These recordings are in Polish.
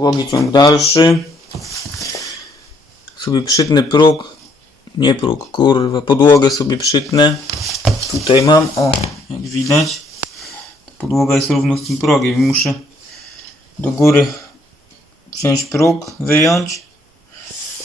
Podłogi ciąg dalszy. Sobie przytnę próg. Nie próg, kurwa. Podłogę sobie przytnę. Tutaj mam, o, jak widać. Podłoga jest równo z tym progiem. Muszę do góry wziąć próg, wyjąć.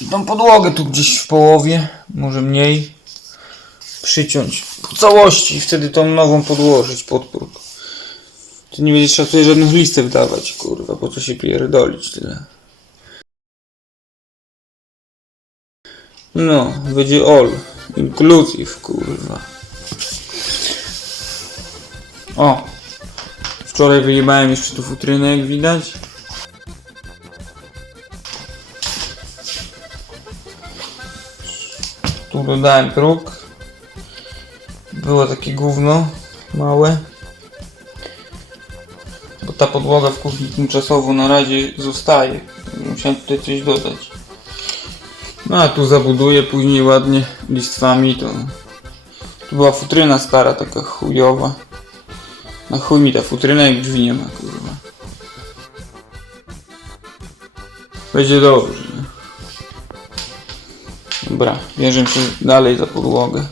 I tą podłogę tu gdzieś w połowie, może mniej, przyciąć po całości i wtedy tą nową podłożyć pod próg. Ty nie będziesz trzeba tutaj żadnych listek dawać, kurwa, po co się pierdolić tyle. No, będzie all. Inclusive, kurwa. O! Wczoraj wyjebałem jeszcze tu futrynę, jak widać. Tu dodałem próg. Było takie gówno małe. Ta podłoga w kuchni tymczasowo na razie zostaje. Musiałem tutaj coś dodać. No a tu zabuduję później ładnie listwami to... Była futryna stara, taka chujowa. Na chuj mi ta futryna jak drzwi nie ma, kurwa. Będzie dobrze. Dobra, bierzemy się dalej za podłogę.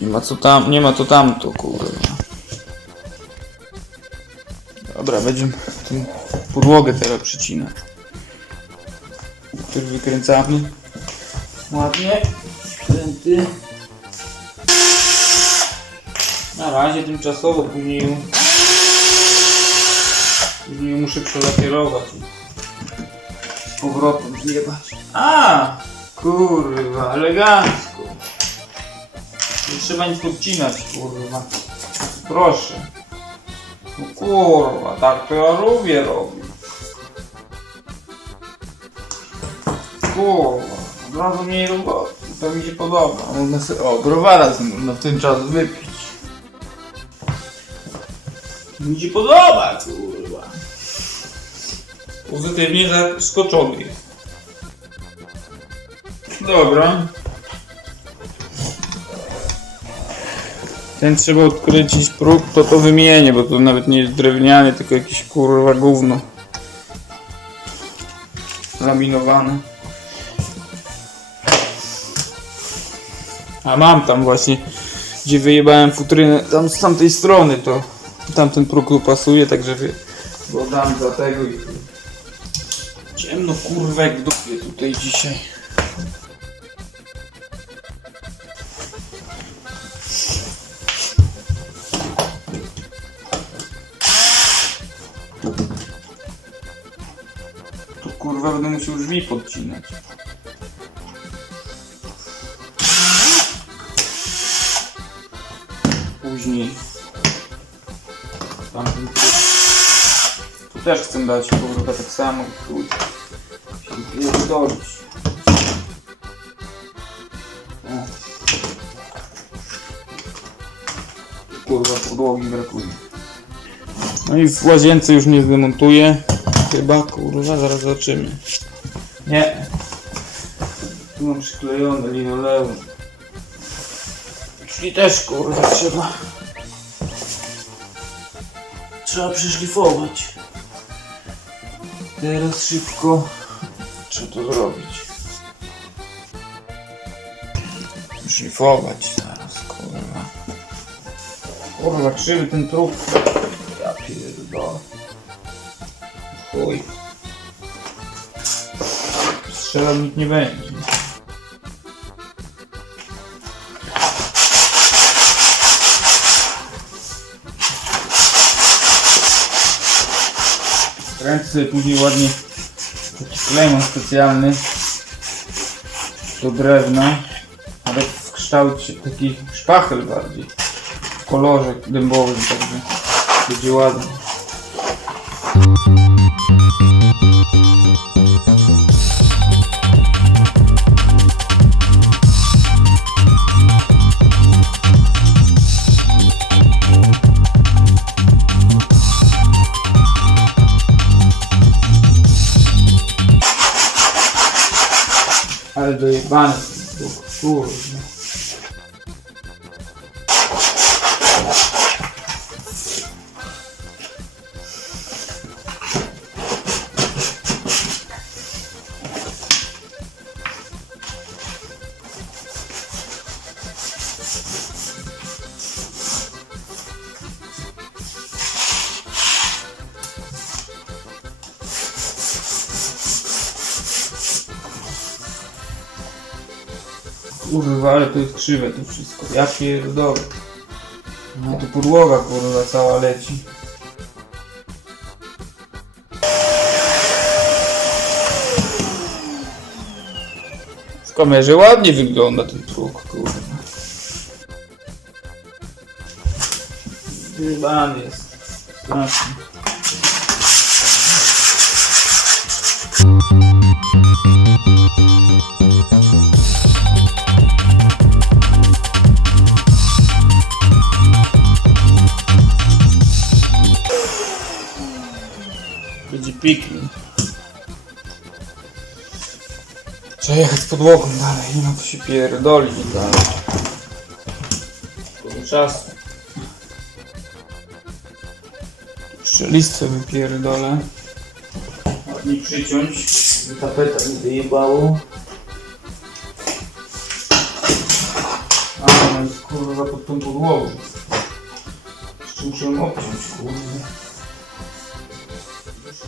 Nie ma co tam, nie ma to tamto, kurwa. Dobra, będziemy tą podłogę teraz przycinać. Też wykręcamy. Ładnie. Kręty. Na razie tymczasowo, później ją, później ją muszę przelakierować z powrotem zjebać. A! Kurwa, elegancko. Nie trzeba nic podcinać, kurwa. Proszę. No kurwa, tak to ja lubię robić. Kurwa, od razu mniej roboty. To mi się podoba. Można sobie, o, browara w ten czas wypić. Mi się podoba, kurwa. Pozytywnie zaskoczony jest. Dobra. Ten trzeba odkręcić próg, to to wymienię, bo to nawet nie jest drewniany, tylko jakiś kurwa gówno. Laminowane. A mam tam właśnie, gdzie wyjebałem futrynę, tam z tamtej strony to tamten próg tu pasuje, także wy, bo dam za tego i ciemno kurwa jak w dupie tutaj dzisiaj. Kurwa będę musiał drzwi podcinać. Później. Tamten tu. Też chcę dać kurwa tak samo. Tu się. Kurwa podłogi brakuje. No i w łazience już nie zdemontuję. Chyba, kurwa, zaraz zobaczymy. Nie. Tu mam przyklejone linoleum. Czyli też, kurwa, trzeba... Trzeba przeszlifować. Teraz szybko... Trzeba to zrobić. Szlifować zaraz, kurwa. Kurwa, krzywy ten próg. Strzelał nikt nie będzie. Kręcę sobie później ładnie taki klej mam specjalny do drewna, ale w kształcie taki szpachel bardziej, w kolorze dębowym, także będzie ładnie. Ale dojebane ten ale to jest krzywe to wszystko. Ja pierdolę. No to podłoga kurwa cała leci. W kamerze ładnie wygląda ten próg, kurwa. Zjebany jest. Strasznie. Będzie piknik. Trzeba jechać podłogą dalej, nie ma co się pierdolić dalej. Szkoda czasu. Jeszcze listwę wypierdolę. Ładnie przyciąć, żeby tapeta nie wyjebało. A, no jest kurwa pod tą podłogą. Jeszcze muszę ją obciąć, kurwa.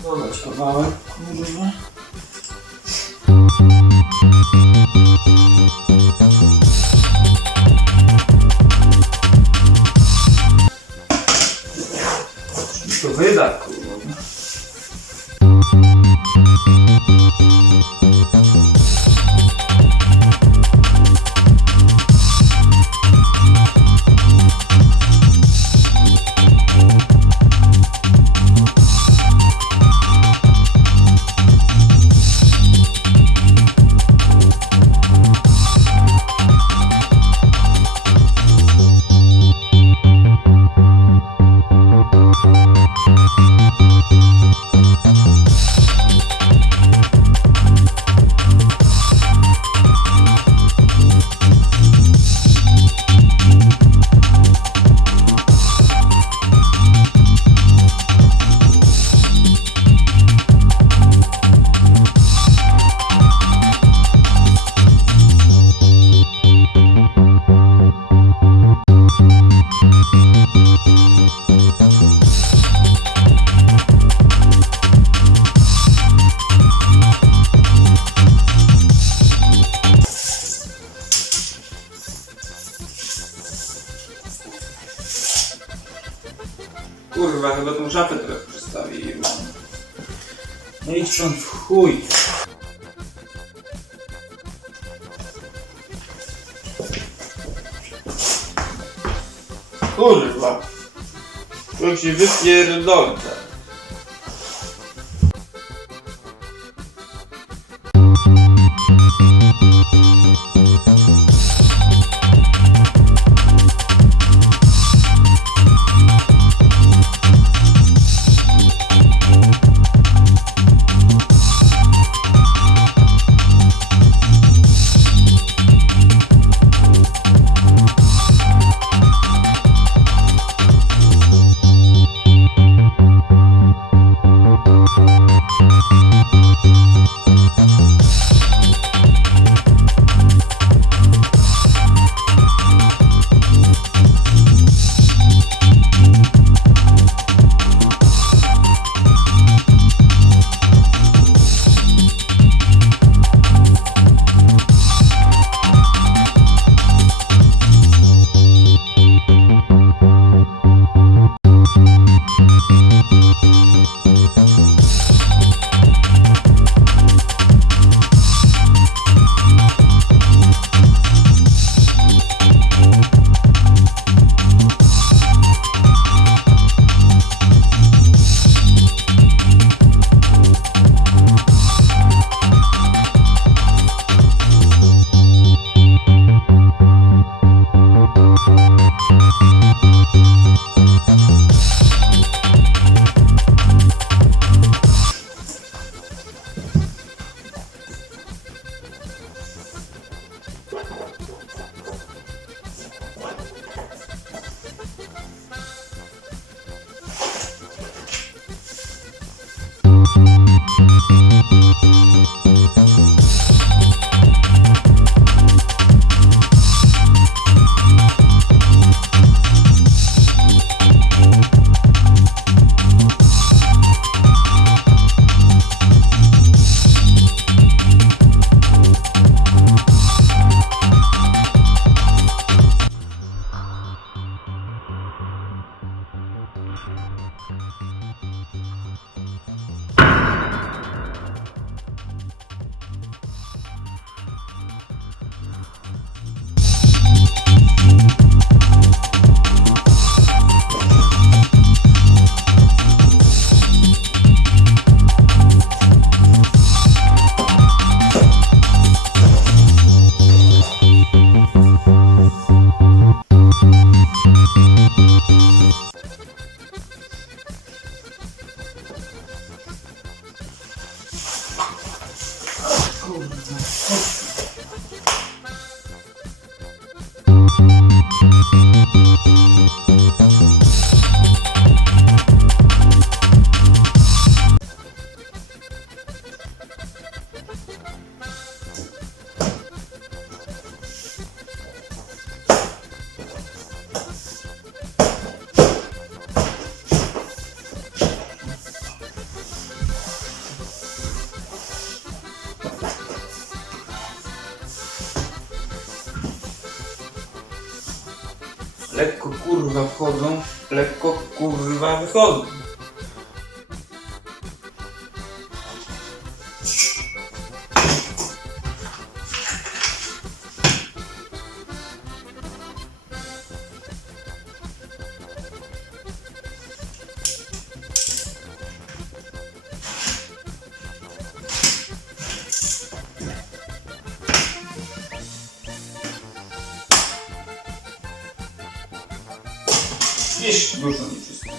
Dodać kawałek, kurwa. Kurwa. Człowiek się wypierdolę. Kurwa wchodzą, lekko kurwa wychodzą. Dużo nie wszystko.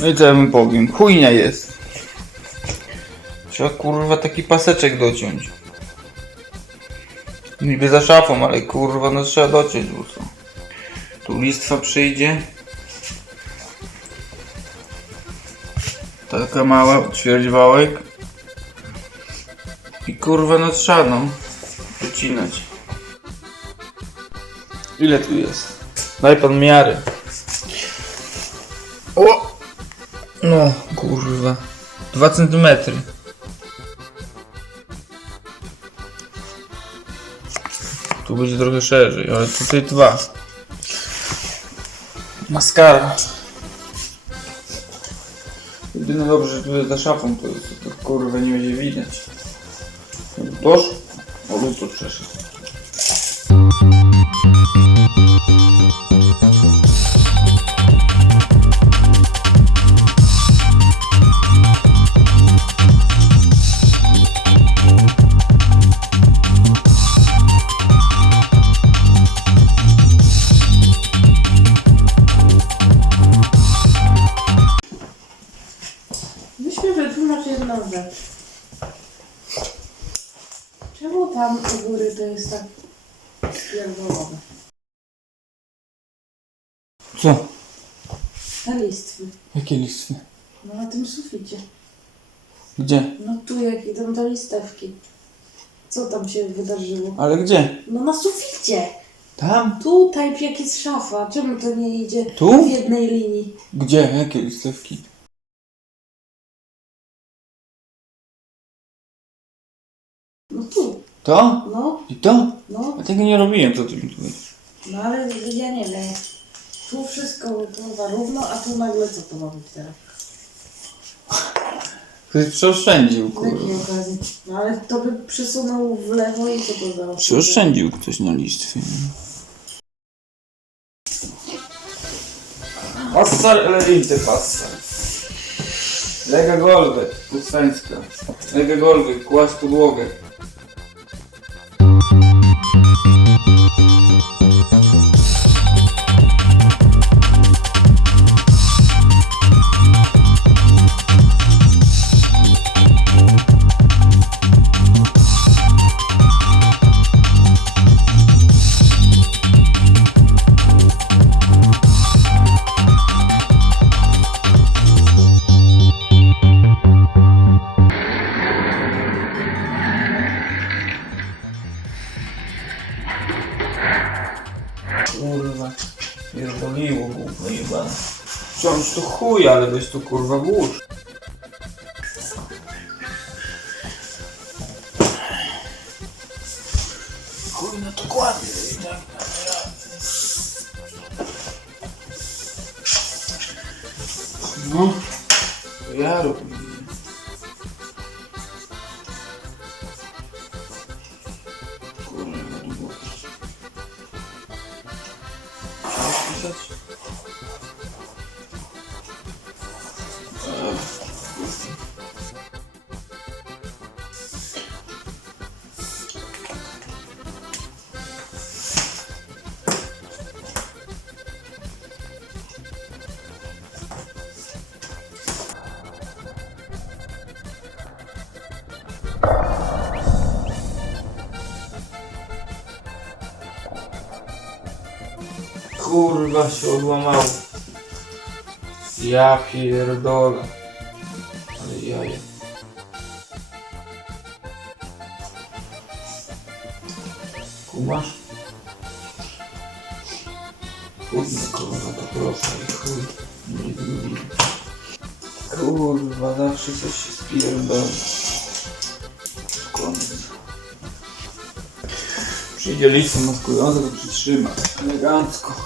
No i co ja powiem? Chujnia jest. Trzeba kurwa taki paseczek dociąć. Niby za szafą, ale kurwa no trzeba dociąć. Tu listwa przyjdzie. Taka mała, ćwierć wałek. I kurwa no trzeba no. Wycinać. Ile tu jest? Daj pan miarę. O! No, kurwa. Dwa centymetry. Tu będzie trochę szerzej, ale tutaj dwa. Maskara. Jedyne dobrze, że tutaj za szafą to jest, to kurwa nie będzie widać. Dosz? Co? Te listwy. Jakie listwy? No na tym suficie. Gdzie? No tu jak idą te listewki. Co tam się wydarzyło? Ale gdzie? No na suficie! Tam? Tutaj jak jest szafa. Czemu to nie idzie Tu? w jednej linii? Gdzie? Jakie listewki? No tu. To? No, I to? no. Ja tego nie robiłem, co ty mi tu mówisz? No ale ja nie wiem. Tu wszystko kurwa równo, a tu nagle co to ma być teraz? Ktoś przeoszczędził, Z jakiej kurwa. okazji? No ale to by przesunął w lewo i co to dało? Przeoszczędził ktoś na listwie. Passar elevinte passar. Lega golwek, pustańska. Lega golwek, kłaść podłogę. Chuj, ale weź to kurwa włóż. Chuj, no dokładnie. i tak damy radę. No, to ja robię. Kurwa się odłamało. Ja pierdolę. Ale jaja. Kumasz? Chudny kurwa, to proszę. Kurwa, zawsze coś się spierdolę. Koniec. Przyjdzie listę maskująca, to przytrzyma. Elegancko.